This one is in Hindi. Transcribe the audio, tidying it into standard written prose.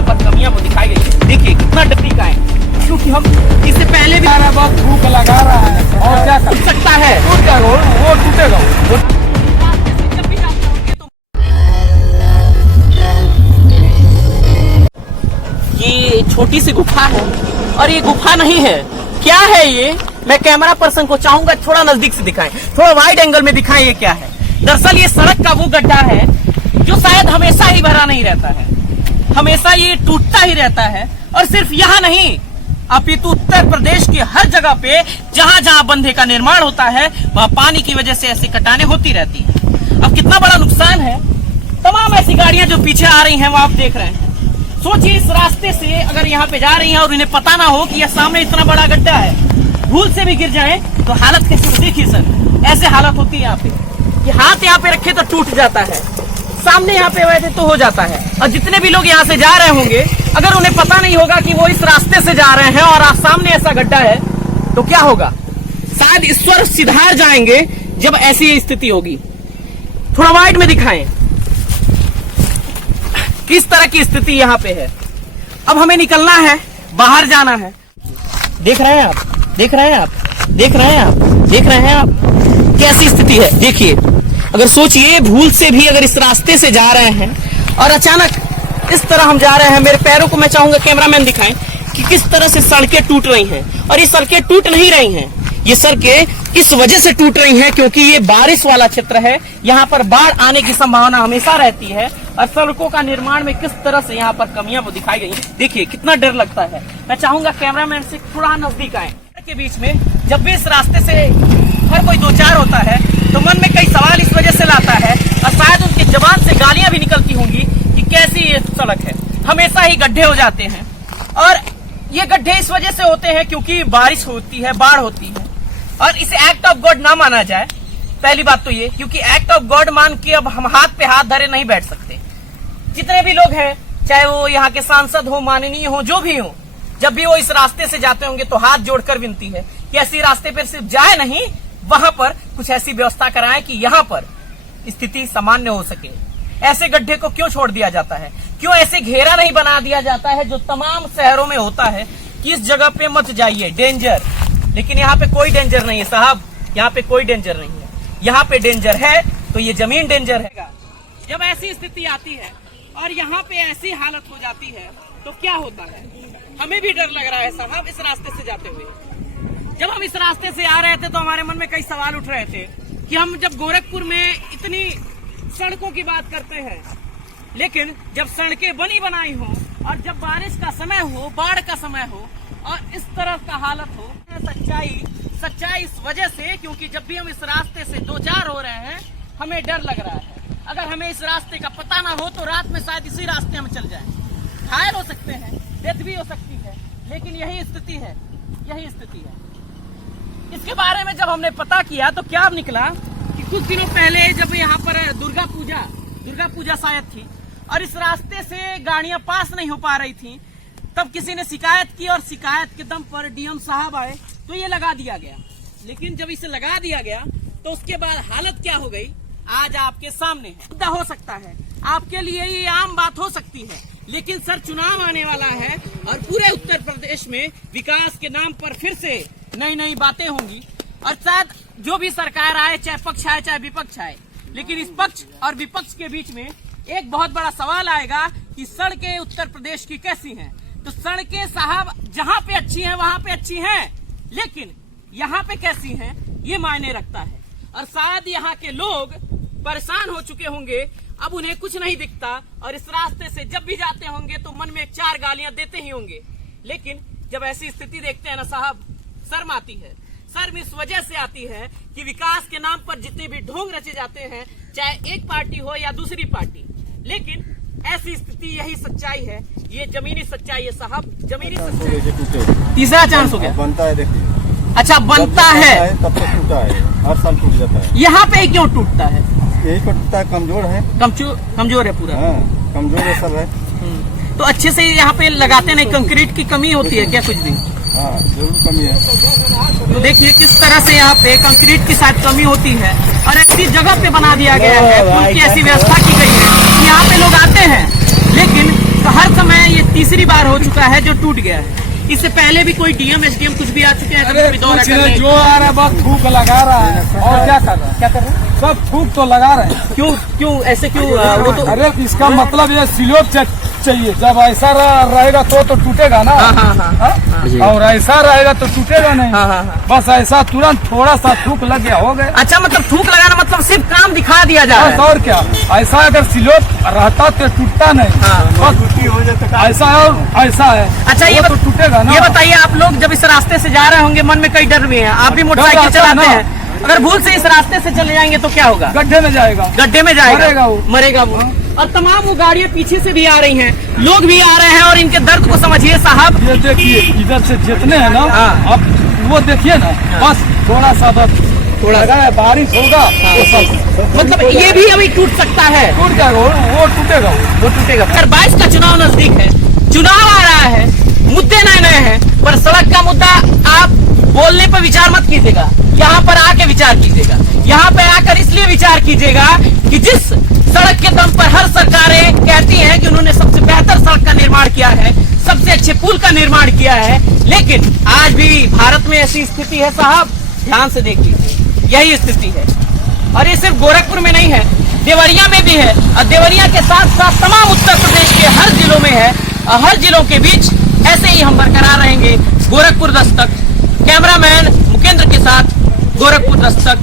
यहाँ पर कमियां वो दिखाई गई। देखिए कितना डरती का है, क्योंकि हम इससे पहले भी बहुत भूख लगा रहा है और क्या कर सकता है, टूट जाएगा, वो टूटेगा। ये छोटी सी गुफा है और ये गुफा नहीं है, क्या है ये? मैं कैमरा पर्सन को चाहूंगा थोड़ा नजदीक से दिखाएं, थोड़ा वाइड एंगल में दिखाएं ये क्या है। दरअसल ये सड़क का वो गड्ढा है जो शायद हमेशा ही भरा नहीं रहता है, हमेशा ये टूटता ही रहता है। और सिर्फ यहाँ नहीं, अपितु उत्तर प्रदेश की हर जगह पे जहां जहां बंधे का निर्माण होता है वहां पानी की वजह से ऐसी कटाने होती रहती है। अब कितना बड़ा नुकसान है, तमाम ऐसी गाड़ियां जो पीछे आ रही हैं वो आप देख रहे हैं। सोचिए इस रास्ते से अगर यहाँ पे जा रही हैं और इन्हें पता ना हो कि यह सामने इतना बड़ा गड्ढा है, भूल से भी गिर जाए तो हालत कैसी? देखिए सर, ऐसे हालत होती है यहाँ पे कि हाथ यहाँ पे रखे तो टूट जाता है, सामने यहाँ पे वैसे तो हो जाता है। और जितने भी लोग यहाँ से जा रहे होंगे, अगर उन्हें पता नहीं होगा कि वो इस रास्ते से जा रहे हैं और सामने ऐसा गड्ढा है तो क्या होगा? शायद ईश्वर सिधार जाएंगे जब ऐसी स्थिति होगी। थोड़ा वाइड में दिखाएं किस तरह की स्थिति यहाँ पे है। अब हमें निकलना है, बाहर जाना है। देख रहे हैं आप, देख रहे हैं आप, देख रहे हैं आप, देख रहे हैं आप कैसी स्थिति है। देखिए, अगर सोचिए भूल से भी अगर इस रास्ते से जा रहे हैं और अचानक इस तरह हम जा रहे हैं, मेरे पैरों को मैं चाहूंगा कैमरामैन दिखाएं कि किस तरह से सड़कें टूट रही हैं। और ये सड़कें टूट नहीं रही हैं, ये सड़कें इस वजह से टूट रही हैं क्योंकि ये बारिश वाला क्षेत्र है, यहाँ पर बाढ़ आने की संभावना हमेशा रहती है। और सड़कों का निर्माण में किस तरह से यहाँ पर कमियां वो दिखाई गई, देखिए कितना डर लगता है। मैं चाहूंगा कैमरामैन से थोड़ा नजदीक आए। के बीच में जब भी इस रास्ते से हर कोई दो चार होता है तो मन में कई सवाल इस वजह से लाता है और शायद उनकी जबान से गालियां भी निकलती होंगी कि कैसी ये सड़क है। हमेशा ही गड्ढे हो जाते हैं और ये गड्ढे इस वजह से होते हैं क्योंकि बारिश होती है, बाढ़ होती है और इसे एक्ट ऑफ गॉड ना माना जाए। पहली बात तो ये, क्योंकि एक्ट ऑफ गॉड मान के अब हम हाथ पे हाथ धरे नहीं बैठ सकते। जितने भी लोग हैं, चाहे वो यहाँ के सांसद हो, माननीय हो, जो भी हो, जब भी वो इस रास्ते से जाते होंगे तो हाथ जोड़कर विनती है कि ऐसी रास्ते पर सिर्फ जाए नहीं, वहां पर कुछ ऐसी व्यवस्था कराएं कि यहाँ पर स्थिति सामान्य हो सके। ऐसे गड्ढे को क्यों छोड़ दिया जाता है? क्यों ऐसे घेरा नहीं बना दिया जाता है जो तमाम शहरों में होता है कि इस जगह पे मत जाइए, डेंजर। लेकिन यहाँ पे कोई डेंजर नहीं है साहब, यहाँ पे कोई डेंजर नहीं है। यहाँ पे डेंजर है तो ये जमीन डेंजर है। जब ऐसी स्थिति आती है और यहाँ पे ऐसी हालत हो जाती है तो क्या होता है? हमें भी डर लग रहा है साहब इस रास्ते से जाते हुए। जब हम इस रास्ते से आ रहे थे तो हमारे मन में कई सवाल उठ रहे थे कि हम जब गोरखपुर में इतनी सड़कों की बात करते हैं, लेकिन जब सड़कें बनी बनाई हो और जब बारिश का समय हो, बाढ़ का समय हो और इस तरह का हालत हो, सच्चाई इस वजह से क्योंकि जब भी हम इस रास्ते से दो चार हो रहे हैं हमें डर लग रहा है। अगर हमें इस रास्ते का पता ना हो तो रात में शायद इसी रास्ते हम चल जाएं, घायल हो सकते हैं, डेथ भी हो सकती है। लेकिन यही स्थिति है, यही स्थिति है। इसके बारे में जब हमने पता किया तो क्या निकला कि कुछ दिनों पहले जब यहाँ पर दुर्गा पूजा शायद थी और इस रास्ते से गाड़ियां पास नहीं हो पा रही थी, तब किसी ने शिकायत की और शिकायत के दम पर डीएम साहब आए तो ये लगा दिया गया। लेकिन जब इसे लगा दिया गया तो उसके बाद हालत क्या हो गई आज आपके सामने है। मुद्दा हो सकता है, आपके लिए ये आम बात हो सकती है, लेकिन सर चुनाव आने वाला है और पूरे उत्तर प्रदेश में विकास के नाम पर फिर से नई नई बातें होंगी और शायद जो भी सरकार आए, चाहे पक्ष आए चाहे विपक्ष आए, लेकिन इस पक्ष और विपक्ष के बीच में एक बहुत बड़ा सवाल आएगा कि सड़कें उत्तर प्रदेश की कैसी हैं। तो सड़कें साहब जहां पे अच्छी हैं वहां पे अच्छी हैं, लेकिन यहाँ पे कैसी हैं ये मायने रखता है। और शायद यहाँ के लोग परेशान हो चुके होंगे, अब उन्हें कुछ नहीं दिखता और इस रास्ते से जब भी जाते होंगे तो मन में चार गालियां देते ही होंगे। लेकिन जब ऐसी स्थिति देखते हैं ना साहब, शर्म आती है। शर्म इस वजह से आती है कि विकास के नाम पर जितने भी ढोंग रचे जाते हैं, चाहे एक पार्टी हो या दूसरी पार्टी, लेकिन ऐसी स्थिति, यही सच्चाई है, ये जमीनी सच्चाई है साहब, जमीनी सच्चाई। तीसरा चांस हो गया, बनता है। देखिए, अच्छा बनता है तब तक टूटा है, हर साल टूट जाता है। यहाँ पे क्यों टूटता है? यही पर टूटता है, कमजोर है, कमजोर है पूरा। हाँ, कमजोर है सब है। तो अच्छे से यहाँ पे लगाते नहीं, कंक्रीट की कमी होती है क्या कुछ भी? हाँ, जरूर कमी है। तो देखिए किस तरह से यहाँ पे कंक्रीट की शायद कमी होती है और ऐसी जगह पे बना दिया गया है, पुल की ऐसी व्यवस्था की गई है कि यहाँ पे लोग आते हैं, लेकिन हर समय ये रास्ता है जो टूट गया है। इससे पहले भी कोई डीएम एसडीएम कुछ भी आ चुके हैं? अरे कभी दौरा कुछ नहीं, करने? जो आ रहा है बस थूक लगा रहा है और क्या कर रहा है, क्या कर रहे हैं? सब थूक तो लगा रहे हैं। क्यों क्यों ऐसे क्यों? वो तो अरे इसका मतलब ये सिलोप चाहिए, जब ऐसा रहेगा तो टूटेगा ना। हाँ, हाँ, हाँ। हाँ? और ऐसा रहेगा तो टूटेगा नहीं। हाँ, हाँ, हाँ। बस ऐसा तुरंत थोड़ा सा थूक लग गया, हो गया। अच्छा, मतलब थूक लगाना मतलब सिर्फ काम दिखा दिया जा बस रहा है। और क्या, ऐसा अगर सिलोप रहता तो टूटता नहीं। हाँ। बस छुट्टी हो जाए तो ऐसा है और ऐसा है। अच्छा, ये वो तो टूटेगा ना। ये बताइए, आप लोग जब इस रास्ते से जा रहे होंगे मन में कई डर भी हैं, आप भी मोटरसाइकिल रहता है चलाते ना। हैं, अगर भूल से इस रास्ते से चले जाएंगे तो क्या होगा? गड्ढे में जाएगा, गड्ढे में जाएगा, मरेगा वो। मरेगा वो। और तमाम वो गाड़ियां पीछे से भी आ रही हैं, लोग भी आ रहे हैं, और इनके दर्द को समझिए साहब। ये देखिए इधर से जितने हैं ना, हाँ। अब वो देखिए ना, बस थोड़ा सा बस थोड़ा लगा है, बारिश होगा वो सब मतलब ये भी अभी टूट सकता है, टूट जाएगा, वो टूटेगा। वो टूटेगा। अगर 22 का चुनाव नजदीक है, चुनाव आ रहा है, मुद्दे नए नए हैं, पर सड़क का मुद्दा आप बोलने पर विचार मत कीजिएगा, यहाँ पर आके विचार कीजिएगा। यहाँ पे आकर इसलिए विचार कीजिएगा कि जिस सड़क के दम पर हर सरकारें कहती हैं कि उन्होंने सबसे बेहतर सड़क का निर्माण किया है, सबसे अच्छे पुल का निर्माण किया है, लेकिन आज भी भारत में ऐसी स्थिति है साहब, ध्यान से देख लीजिए, यही स्थिति है। और ये सिर्फ गोरखपुर में नहीं है, देवरिया में भी है, और देवरिया के साथ साथ तमाम उत्तर प्रदेश के हर जिलों में है, और हर जिलों के बीच ऐसे ही हम बरकरार रहेंगे। गोरखपुर दस्तक, कैमरामैन मुकेंद्र के साथ गोरखपुर दस्तक।